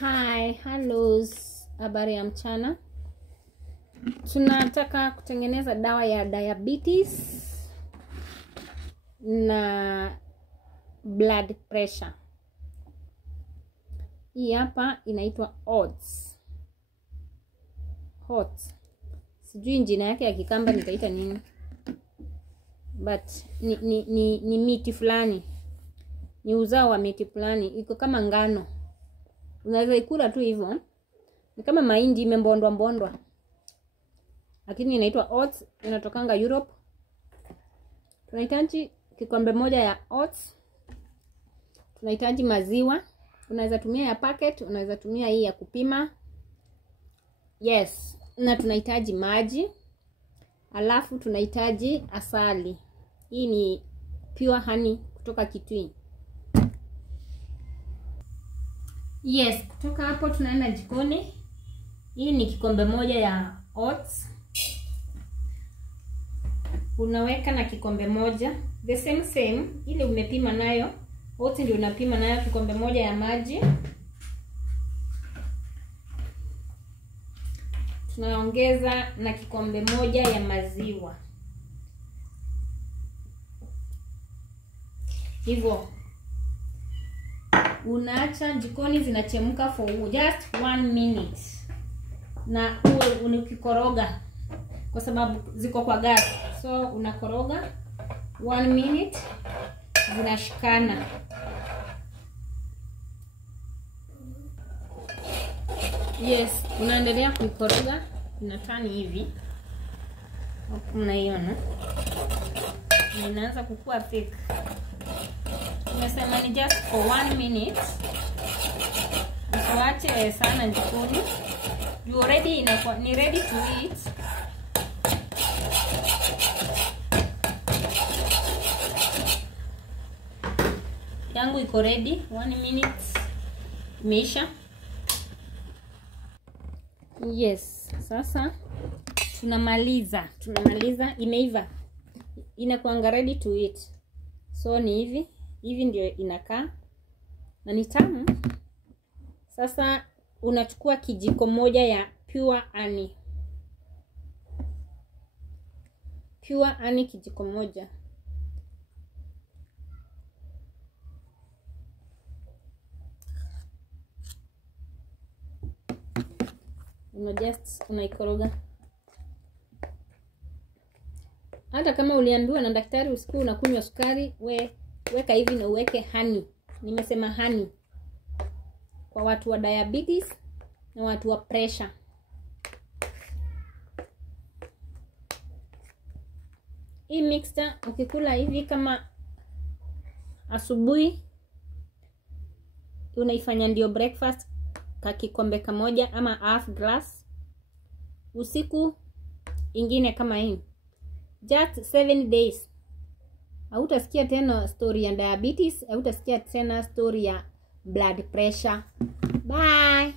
Hi, hello, habari ya mchana. Tunataka kutengeneza dawa ya diabetes na blood pressure. Hii hapa inaitwa oats. Oats. Sijui jina yake ya Kikamba nitaita nini. But ni miti fulani. Ni uzao wa miti fulani. Iko kama ngano. Unaweza ikula tu hivyo. Ni kama mahindi imembondwa. Lakini inaitwa oats, inatokanga Europe. Tunahitaji kikombe moja ya oats. Tunahitaji maziwa. Unaweza tumia ya packet, unaweza tumia hii ya kupima. Yes, na tunahitaji maji. Alafu tunahitaji asali. Hii ni pure honey kutoka Kitui. Yes, kutoka hapo tunaenda jikoni. Hii ni kikombe moja ya oats. Unaweka na kikombe moja the same ile umepima nayo. Oats ndio unapima nayo kikombe moja ya maji. Tunaongeza na kikombe moja ya maziwa. Hivyo unaacha jikoni zinachemka for just 1 minute. Na uwe unikikoroga kwa sababu ziko kwa gas. So unakoroga 1 minute zinashikana. Yes, unaendelea kuikoroga inatani hivi. Unaiona? Inaanza kukua thick. Nimesema ni just for 1 minute. Usiwache sana jikoni. You already inakuwa ni ready to eat. Yangu iko ready. 1 minute imeisha. Yes, sasa tunamaliza imeiva. Inakuanga ready to eat. So ni hivi ndio inakaa. Na ni tamu. Sasa unachukua kijiko moja ya pure honey. Pure honey kijiko moja. Unaikoroga. Hata kama uliambiwa na daktari usiku unakunywa sukari, weka hivi na uweke honey. Nimesema honey. Kwa watu wa diabetes na watu wa pressure. Hii mixture ukikula hivi kama asubuhi unaifanya ndio breakfast ka kikombe kamoja ama half glass. Usiku ingine kama hii. Just 7 days. Hautasikia tena story ya diabetes, hautasikia tena story ya blood pressure. Bye.